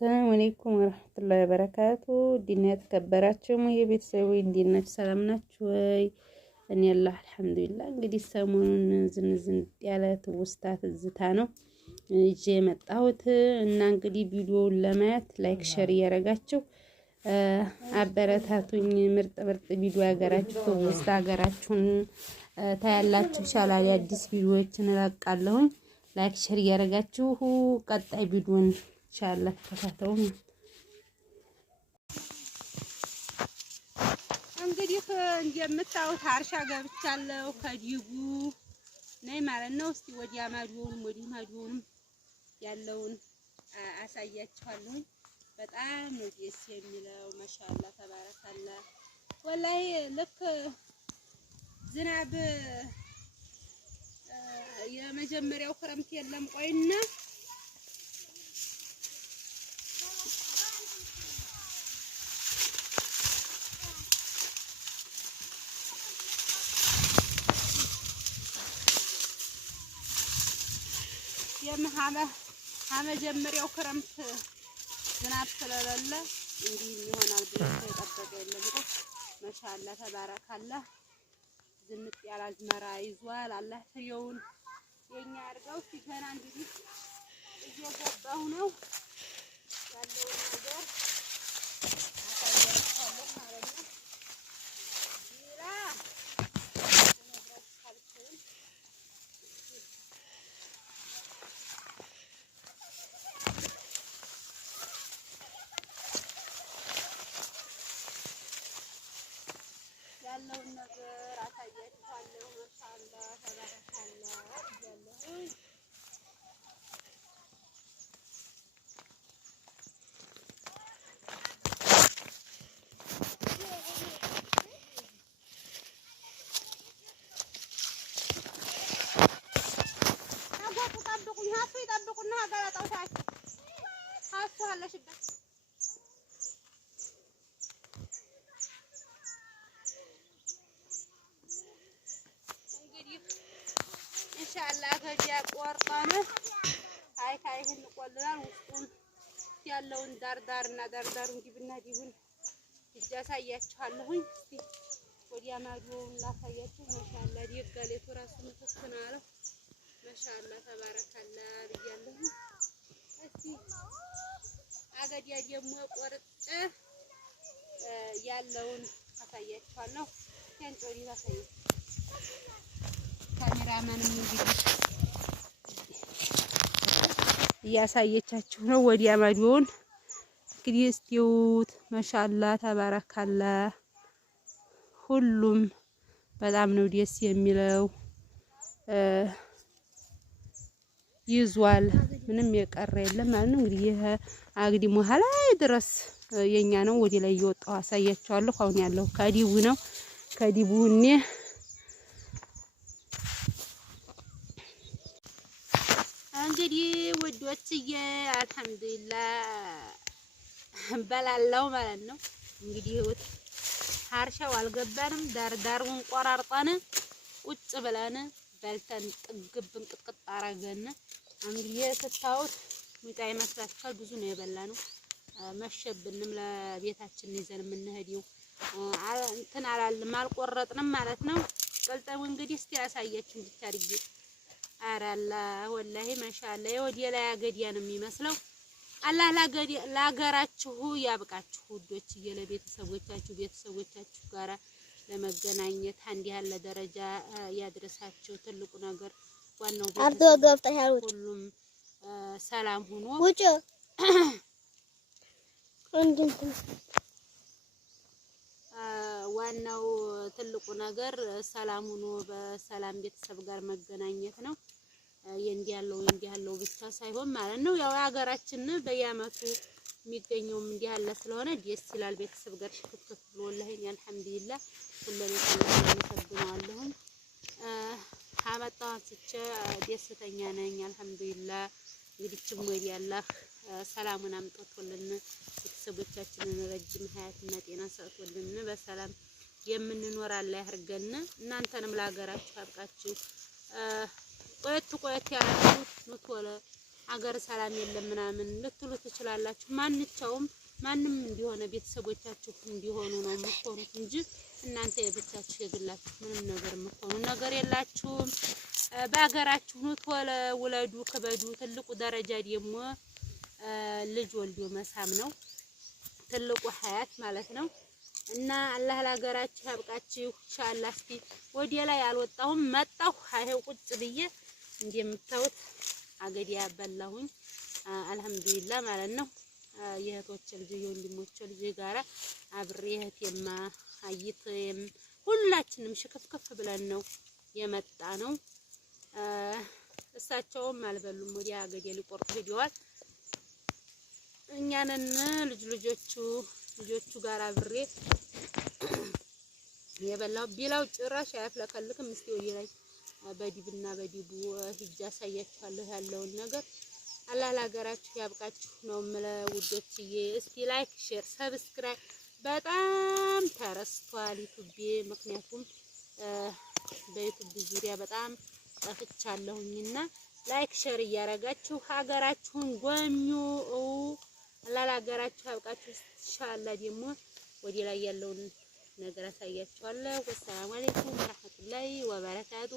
ሰላም አለይኩም ወራህመቱላሂ ወበረካቱ። ዲና የተከበራችሁ የቤተሰቡ እንዴት ናችሁ? ሰላም ናችሁ ወይ? እኔ አላህ አልሐምዱሊላህ። እንግዲህ ሰሞኑን ዝንዝን ያለ ትውስታ ትዝታ ነው ይዤ የመጣሁት እና እንግዲህ ቪዲዮውን ለማየት ላይክ ሼር እያደረጋችሁ አበረታቱኝ። ምርጥ ቪዲዮ ሀገራችሁ ትውስታ ሀገራችሁን ታያላችሁ። ቻናሌ አዲስ ቪዲዮዎችን እለቃለሁኝ። ላይክ ሼር እያደረጋችሁ ቀጣይ ቪዲዮን ኢንሻአላህ ተከታተሉ። እንግዲህ እንደምታዩት አርሻ ገብቻለሁ ከዲጉ ነይ ማለት ነው። እስቲ ወዲያ ማዲዮንም ወዲህ ማዲዮንም ያለውን አሳያችኋለሁ። በጣም ነው ደስ የሚለው። ማሻአላ ተባረካላ። ወላሂ ልክ ዝናብ የመጀመሪያው ክረምት የለም ቆይና የመጀመሪያው ክረምት ዝናብ ስለሌለ እንዲህ ይሆናል ብሎ ተጠበቀ የለም እኮ ማሻአላ ተባረካላ። ዝንጥ ያለ አዝመራ ይዟል። አላህ ፍሬውን የኛ አድርገው። ሲገና እንግዲህ እየገባሁ ነው ያለው ነገር አሳያችኋለሁ ማለት ነው። ሌላ ያለውን ነገር አሳያችኋለሁ። ማሻአላ ተባረካላ እያለሁ ጠብቁኝ። ሀሱ ይጠብቁና ገለጣው ታች ሀሱ አለሽበት ኢንሻአላህ ከዚያ ቆርጠን አይካይህን ቆልላል። ውስጡን ያለውን ዳርዳርና ዳርዳሩን ዲብና ዲቡን እጅ አሳያችኋለሁኝ። እስቲ ወዲያ ማዶውን ላሳያችሁ። ማሻአላህ ዲጋሌቱ ራሱ ምትክና አለው። ማሻአላህ ተባረካላ ብያለሁ። እስቲ አገዲያ ደግሞ ቆርጬ ያለውን አሳያችኋለሁ። ያንጮሪ አሳያችሁ ካሜራማንም እንግዲህ እያሳየቻችሁ ነው። ወዲያ ማዲዮን እንግዲህ እስቲውት ማሻአላ ተባረካላ። ሁሉም በጣም ነው ደስ የሚለው። ይዟል ምንም የቀረ የለም ማለት ነው። እንግዲህ ይሄ አግዲሙ ሀላይ ድረስ የኛ ነው። ወዲ ላይ እየወጣው አሳያችኋለሁ። አሁን ያለው ከዲቡ ነው። ከዲቡ እኔ እንግዲህ ውዶችዬ አልሐምዱሊላህ በላለው ማለት ነው። እንግዲህ ህይወት ሀርሻው አልገባንም። ዳርዳሩን ቆራርጠን ቁጭ ብለን በልተን ጥግብን ቅጥቅጥ አረገን። እንግዲህ ስታዩት ሙጣ ይመስላችኋል። ብዙ ነው የበላነው። መሸብንም ለቤታችን ይዘን የምንሄደው እንትን አላልንም አልቆረጥንም ማለት ነው። ቀልጠው እንግዲህ እስቲ ያሳያችሁ ብቻ አድርጌ አራላ ወላሂ ማሻአላ የወዲ ላይ አገዲያ ነው የሚመስለው። አላህ ለሀገራችሁ ያብቃችሁ ውዶች። ቤተሰቦቻችሁ ጋራ ለመገናኘት አንድ ያለ ደረጃ ያድረሳችሁ። ትልቁ ነገር ዋናው ሁሉም ሰላም ሆኖ ውጭ ዋናው ትልቁ ነገር ሰላም ሆኖ በሰላም ቤተሰብ ጋር መገናኘት ነው። የእንዲህ ያለው ብቻ ሳይሆን ማለት ነው። ያው ሀገራችን በየአመቱ የሚገኘውም እንዲህ ያለ ስለሆነ ደስ ይላል። ቤተሰብ ጋር ሽክፍክፍ ብሎ ወላሂ አልሐምዱሊላህ ሁሉንም ተመስግነዋለሁ። አመጣው አንስቼ ደስተኛ ነኝ አልሐምዱሊላህ። እንግዲህ ጭሞይ ያላህ ሰላሙን አምጥቶልን ቤተሰቦቻችንን ረጅም ሀያትና ጤና ሰጥቶልን በሰላም የምንኖር አላህ ያርገን። እናንተንም ለሀገራችሁ ያብቃችሁ። ቆየት ያላችሁ ኑት ወለ ሀገር ሰላም የለም ምናምን ልትሉ ትችላላችሁ። ማንም እንዲሆነ ቤተሰቦቻችሁ እንዲሆኑ ነው የምትሆኑት እንጂ እናንተ የብቻችሁ የግላችሁ ምንም ነገር የምትሆኑ ነገር የላችሁም። በሀገራችሁ ቶሎ ውለዱ፣ ክበዱ። ትልቁ ደረጃ ደግሞ ልጅ ወልዶ መሳም ነው ትልቁ ሀያት ማለት ነው። እና አላህ ለሀገራችሁ ያብቃችሁ ኢንሻአላህ። እስቲ ወዲያ ላይ አልወጣሁም መጣሁ አይሄው ቁጭ ብዬ እንደምታዩት አገዲ ያበላሁኝ አልহামዱሊላህ ማለት ነው። የእህቶቼ ልጅ የወንድሞቼ ልጅ ጋራ አብሬ እህቴማ አይተም ሁላችንም ሽከፍከፍ ብለን ነው የመጣ ነው። እሳቸውም አልበሉም ወዲያ አገዲ ሊቆርጡ ሄደዋል። እኛንን ልጆቹ ጋር አብሬ የበላው ቢላው ጭራሽ አያፍለከልክም። እስቲ ወይ ላይ በዲብና በዲቡ ሂጅ አሳያችኋለሁ ያለውን ነገር። አላህ ለሀገራችሁ ያብቃችሁ ነው የምለው ውዶችዬ። እስቲ ላይክ፣ ሼር፣ ሰብስክራይብ በጣም ተረስቷል ዩቲዩብ። ምክንያቱም በዩቲዩብ ዙሪያ በጣም ጠፍቻለሁኝና ላይክ ሼር እያረጋችሁ ሀገራችሁን ጎብኙ። አላህ ለሀገራችሁ ያብቃችሁ። ኢንሻአላህ ደግሞ ወዲ ላይ ያለውን ነገር አሳያችኋለሁ። ወሰላሙ አለይኩም ወራህመቱላሂ ወበረካቱ።